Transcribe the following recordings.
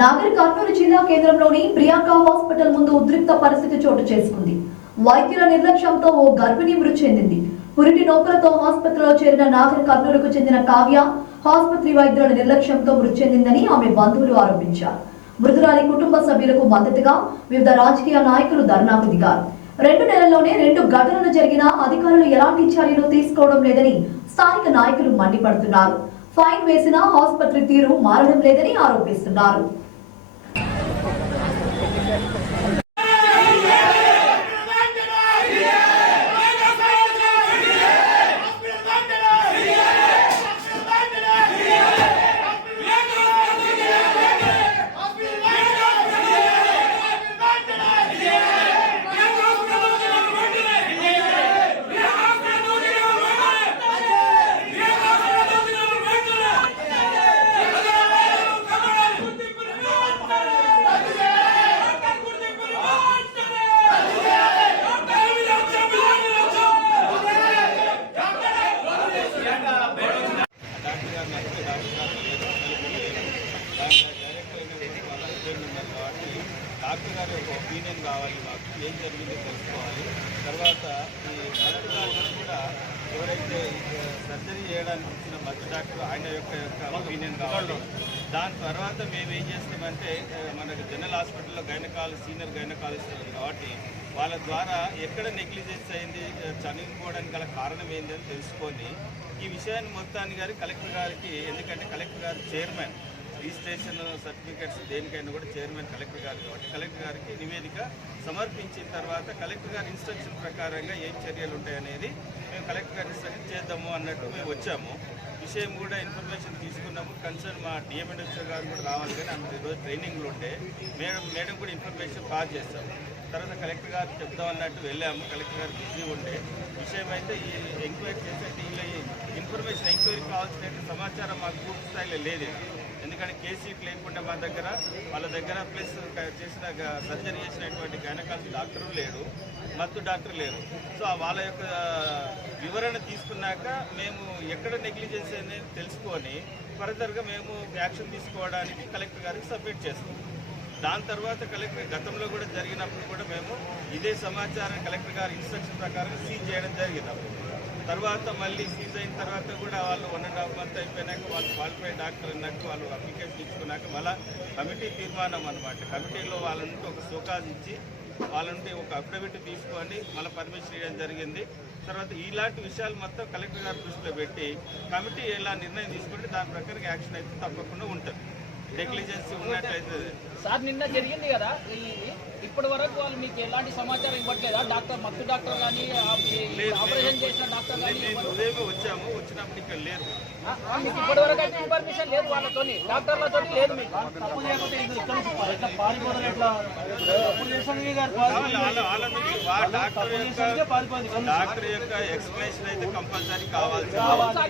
నాగర్ కర్నూలు జిల్లా కేంద్రంలోని ప్రియాంక హాస్పిటల్ ముందు ఉద్రిక్త పరిస్థితి చోటు చేసుకుంది. వైద్యుల నిర్లక్ష్యంతో ఓ గర్భిణి మృతి చెందింది. పురిటి నొప్పులతో ఆసుపత్రిలో చేరిన నాగర్ కర్నూలుకు చెందిన కావ్య ఆసుపత్రి వైద్యుల నిర్లక్ష్యంతో మృతి చెందిందని ఆమె బంధువులు ఆరోపించారు. మృతురాలి కుటుంబ సభ్యులకు మద్దతుగా వివిధ రాజకీయ నాయకులు ధర్నాకు దిగారు. 2 నెలల్లోనే 2 ఘటనలు జరిగినా అధికారులు ఎలాంటి చర్యలు తీసుకోవడం లేదని స్థానిక నాయకులు మండిపడుతున్నారు. ఫైన్ వేసినా ఆసుపత్రి తీరు మారడం లేదని ఆరోపిస్తున్నారు. డాక్టర్ గారి ఒక ఒపీనియన్ కావాలి, మాకు ఏం జరిగిందో తెలుసుకోవాలి. తర్వాత ఈ మనకు కూడా ఎవరైతే సర్జరీ చేయడానికి వచ్చిన మధ్య డాక్టర్ ఆయన యొక్క ఒపీనియన్ కావాలి. దాని తర్వాత మేము ఏం చేస్తామంటే మనకు జనరల్ హాస్పిటల్లో సీనియర్ గైనకాలజిస్ట్ ఉంది కాబట్టి వాళ్ళ ద్వారా ఎక్కడ నెగ్లిజెన్స్ అయింది, చనిపోవడానికి గల కారణం ఏంటి అని తెలుసుకొని ఈ విషయాన్ని మొత్తాన్ని గారి కలెక్టర్ గారికి, ఎందుకంటే కలెక్టర్ గారు చైర్మన్, రిజిస్ట్రేషన్ సర్టిఫికేట్స్ దేనికైనా కూడా చైర్మన్ కలెక్టర్ గారు కాబట్టి కలెక్టర్ గారికి నివేదిక సమర్పించిన తర్వాత కలెక్టర్ గారి ఇన్స్ట్రక్షన్ ప్రకారంగా ఏం చర్యలు ఉంటాయనేది మేము కలెక్టర్ గారి ఇన్స్ట్రక్షన్ చేద్దాము అన్నట్టు మేము వచ్చాము. విషయం కూడా ఇన్ఫర్మేషన్ తీసుకున్నాము. కన్సర్న్ మా డిఎంఎన్హెచ్ఓ గారు కూడా రావాలి, కానీ ఆమె ఈరోజు ట్రైనింగ్లో ఉంటే మేడం కూడా ఇన్ఫర్మేషన్ పాస్ చేస్తాము. తర్వాత కలెక్టర్ గారు చెప్దాం అన్నట్టు వెళ్ళాము. కలెక్టర్ గారు బిజీ ఉండే విషయం అయితే ఈ ఎంక్వైరీ చేసేది ఇలా ఇన్ఫర్మేషన్ ఎంక్వైరీ కావాల్సిన సమాచారం మాకు పూర్తి స్థాయిలో లేదు. ఎందుకంటే కేసీట్ లేకుండా మా దగ్గర వాళ్ళ దగ్గర ప్లస్ చేసిన సర్జరీ చేసినటువంటి గైనకాలజీ డాక్టరు లేడు, మత్తు డాక్టర్ లేరు. సో వాళ్ళ యొక్క వివరణ తీసుకున్నాక మేము ఎక్కడ నెగ్లిజెన్స్ అనేది తెలుసుకొని ఫర్దర్గా మేము యాక్షన్ తీసుకోవడానికి కలెక్టర్ గారికి సబ్మిట్ చేస్తాం. దాని తర్వాత కలెక్టర్ గతంలో కూడా జరిగినప్పుడు కూడా మేము ఇదే సమాచారం కలెక్టర్ గారి ఇన్స్ట్రక్షన్ ప్రకారం సీజ్ చేయడం జరిగింది. తర్వాత మళ్ళీ సీజ్ అయిన తర్వాత కూడా వాళ్ళు 1.5 month అయిపోయినాక వాళ్ళు క్వాలిఫైడ్ డాక్టర్ అన్నట్టు వాళ్ళు అప్లికేషన్ ఇచ్చుకున్నాక మళ్ళీ కమిటీ తీర్మానం అనమాట, కమిటీలో వాళ్ళ నుండి ఒక సోకాజ్ ఇచ్చి వాళ్ళ నుండి ఒక అఫిడవిట్ తీసుకొని మళ్ళీ పర్మిషన్ ఇవ్వడం జరిగింది. తర్వాత ఇలాంటి విషయాలు మొత్తం కలెక్టర్ గారి దృష్టిలో పెట్టి కమిటీ ఎలా నిర్ణయం తీసుకుంటే దాని ప్రకారం యాక్షన్ అయితే తప్పకుండా ఉంటుంది. నెగ్లిజెన్సీ ఉన్నట్లయితే సార్ నిన్న జరిగింది కదా, ఇప్పటి వరకు వాళ్ళు మీకు ఎలాంటి సమాచారం ఇవ్వట్లేదా? డాక్టర్ మత్తు డాక్టర్ కానీ ఆపరేషన్ చేసిన డాక్టర్ కానీ ఉదయమే వచ్చాము, వచ్చినప్పుడు ఇక్కడ లేదు. మీకు ఇప్పటి వరకు అయితే ఇన్ఫర్మేషన్ లేదు, వాళ్ళతో డాక్టర్లతో లేదు. మీకు డాక్టర్ యొక్క ఎక్స్ప్లెనేషన్ అయితే కంపల్సరీ కావాలి.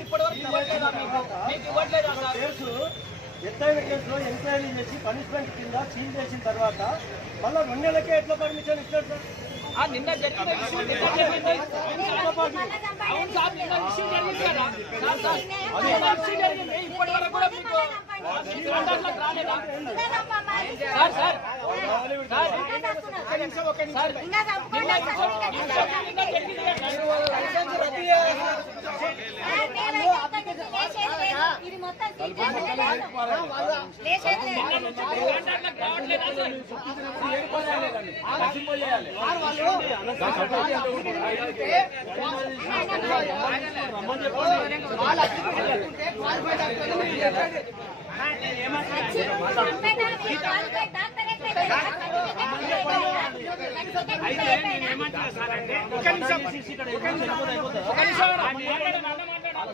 ఇప్పటి వరకు ఇవ్వట్లేదా? మీకు ఇవ్వట్లేదా సార్? ఎత్తైన కేసులో ఎంక్వైరీ చేసి పనిష్మెంట్ కింద సీల్ చేసిన తర్వాత మళ్ళీ 2 నెలలకే ఎట్లా పర్మిషన్ ఇస్తారు సార్? నిన్న జరిగింది ఇప్పటి వరకు కూడా మీకు రాలేదా సార్? ఇది మొత్తం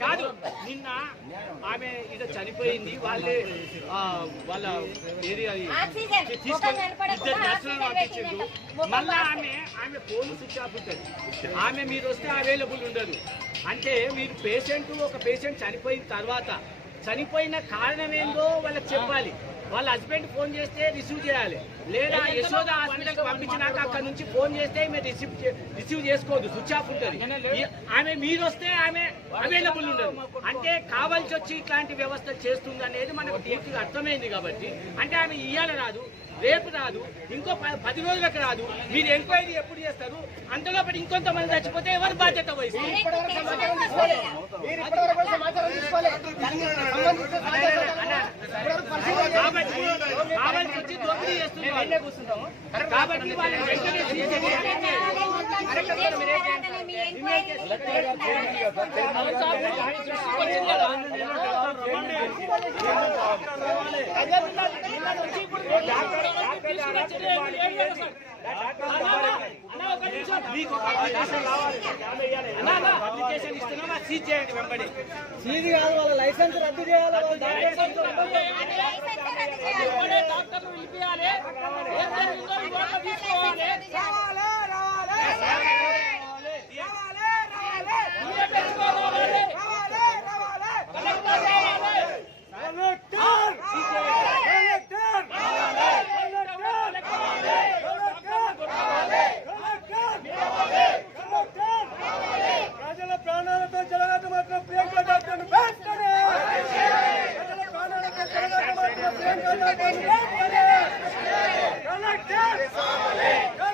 కాదు, నిన్న ఆమె ఇది చనిపోయింది, వాళ్ళే వాళ్ళ ఏరియా పంపించిండు. మళ్ళా ఆమె ఫోన్ స్విచ్ ఆఫ్ ఉంటుంది, ఆమె మీరు వస్తే అవైలబుల్ ఉండదు. అంటే మీరు ఒక పేషెంట్ చనిపోయిన తర్వాత చనిపోయిన కారణం ఏందో వాళ్ళకి చెప్పాలి. వాళ్ళ హస్బెండ్ ఫోన్ చేస్తే రిసీవ్ చేయాలి, లేదా యశోద హాస్పిటల్కి పంపించినాక అక్కడ నుంచి ఫోన్ చేస్తే ఈమె రిసీవ్ చేసుకోవద్దు, స్విచ్ ఆఫ్ ఉంటుంది. ఆమె మీరు వస్తే ఆమె అవైలబుల్ ఉండదు. అంటే కావాల్సి వచ్చి ఇట్లాంటి వ్యవస్థ చేస్తుంది అనేది మనకు పూర్తిగా అర్థమైంది. కాబట్టి అంటే ఆమె ఇయ్యాల రాదు, రేపు రాదు, ఇంకో 10 రోజులకు రాదు. మీరు ఎంక్వైరీ ఎప్పుడు చేస్తారు? అంతలోపటి ఇంకొంతమంది చచ్చిపోతే ఎవరు బాధ్యత వహిస్తారు? కాబట్టి కావాల్సి వచ్చి దోపిడీ చేస్తున్నారు. కాబట్టి వాళ్ళని వెంటనే సీజ్ చేయాలి. అప్లికేషన్ ఇస్తున్నామా సీజ్ చేయండి వెంబడి. సీజ్ కాదు, వాళ్ళ లైసెన్స్ రద్దు చేయాలి. డాక్టర్లు పిలిపియాలి, ఏం జరిగిందో రిపోర్ట్ తీసుకోవాలి. ప్రజల ప్రాణాలతో చెలగాట మాత్రం ప్రియాంక డాక్టర్ వెంటనే, ప్రజల ప్రాణాలతో చెలగాట మాత్రం ప్రియాంక డాక్టర్ వెంటనే.